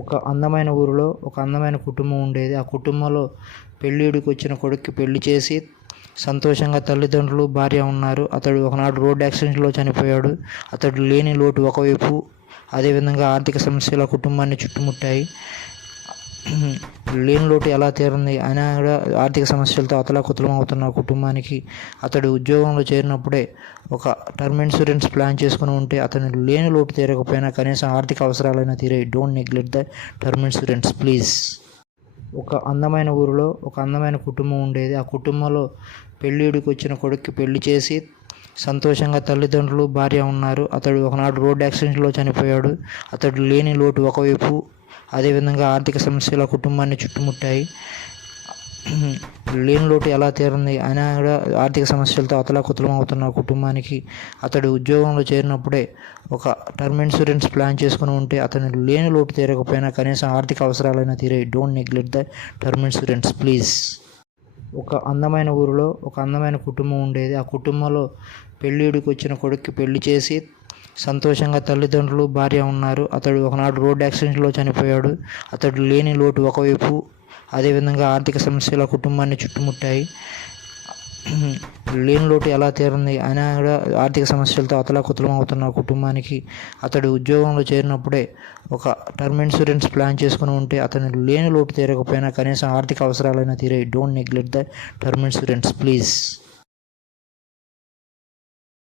ఒక అందమైన ఊరిలో ఒక అందమైన కుటుంబం ఉండేది. ఆ కుటుంబంలో పెళ్ళిడికి వచ్చిన కొడుక్కి పెళ్లి చేసి సంతోషంగా తల్లిదండ్రులు భార్య ఉన్నారు. అతడు ఒకనాడు రోడ్డు యాక్సిడెంట్లో చనిపోయాడు. అతడు లేని లోటు ఒకవైపు, అదేవిధంగా ఆర్థిక సమస్యలు ఆ కుటుంబాన్ని చుట్టుముట్టాయి. లేని లోటు ఎలా తీరింది అయినా కూడా ఆర్థిక సమస్యలతో అతలాకుతలం అవుతున్న కుటుంబానికి అతడు ఉద్యోగంలో చేరినప్పుడే ఒక టర్మ్ ఇన్సూరెన్స్ ప్లాన్ చేసుకుని ఉంటే అతను లేని లోటు తీరకపోయినా కనీసం ఆర్థిక అవసరాలైనా తీరాయి. Don't neglect the term insurance please. ఒక అందమైన ఊరిలో ఒక అందమైన కుటుంబం ఉండేది. ఆ కుటుంబంలో పెళ్ళిడికి వచ్చిన కొడుక్కి పెళ్లి చేసి సంతోషంగా తల్లిదండ్రులు భార్య ఉన్నారు. అతడు ఒకనాడు రోడ్డు యాక్సిడెంట్లో చనిపోయాడు. అతడు లేని లోటు ఒకవైపు, అదేవిధంగా ఆర్థిక సమస్యలు ఆ కుటుంబాన్ని చుట్టుముట్టాయి. లేని లోటు ఎలా తీరింది అయినా కూడా ఆర్థిక సమస్యలతో అతలాకుతలం అవుతున్న కుటుంబానికి అతడు ఉద్యోగంలో చేరినప్పుడే ఒక టర్మ్ ఇన్సూరెన్స్ ప్లాన్ చేసుకుని ఉంటే అతను లేని లోటు తీరకపోయినా కనీసం ఆర్థిక అవసరాలైనా తీరాయి. Don't neglect the term insurance please. ఒక అందమైన ఊరిలో ఒక అందమైన కుటుంబం ఉండేది. ఆ కుటుంబంలో పెళ్ళిడికి వచ్చిన కొడుక్కి పెళ్లి చేసి సంతోషంగా తల్లిదండ్రులు భార్య ఉన్నారు. అతడు ఒకనాడు రోడ్డు యాక్సిడెంట్లో చనిపోయాడు. అతడు లేని లోటు ఒకవైపు, అదేవిధంగా ఆర్థిక సమస్యలు ఆ కుటుంబాన్ని చుట్టుముట్టాయి. లేని లోటు ఎలా తీరింది అయినా కూడా ఆర్థిక సమస్యలతో అతలాకుతలం అవుతున్న కుటుంబానికి అతడు ఉద్యోగంలో చేరినప్పుడే ఒక టర్మ్ ఇన్సూరెన్స్ ప్లాన్ చేసుకుని ఉంటే అతను లేని లోటు తీరకపోయినా కనీసం ఆర్థిక అవసరాలైనా తీరాయి. Don't neglect the term insurance please.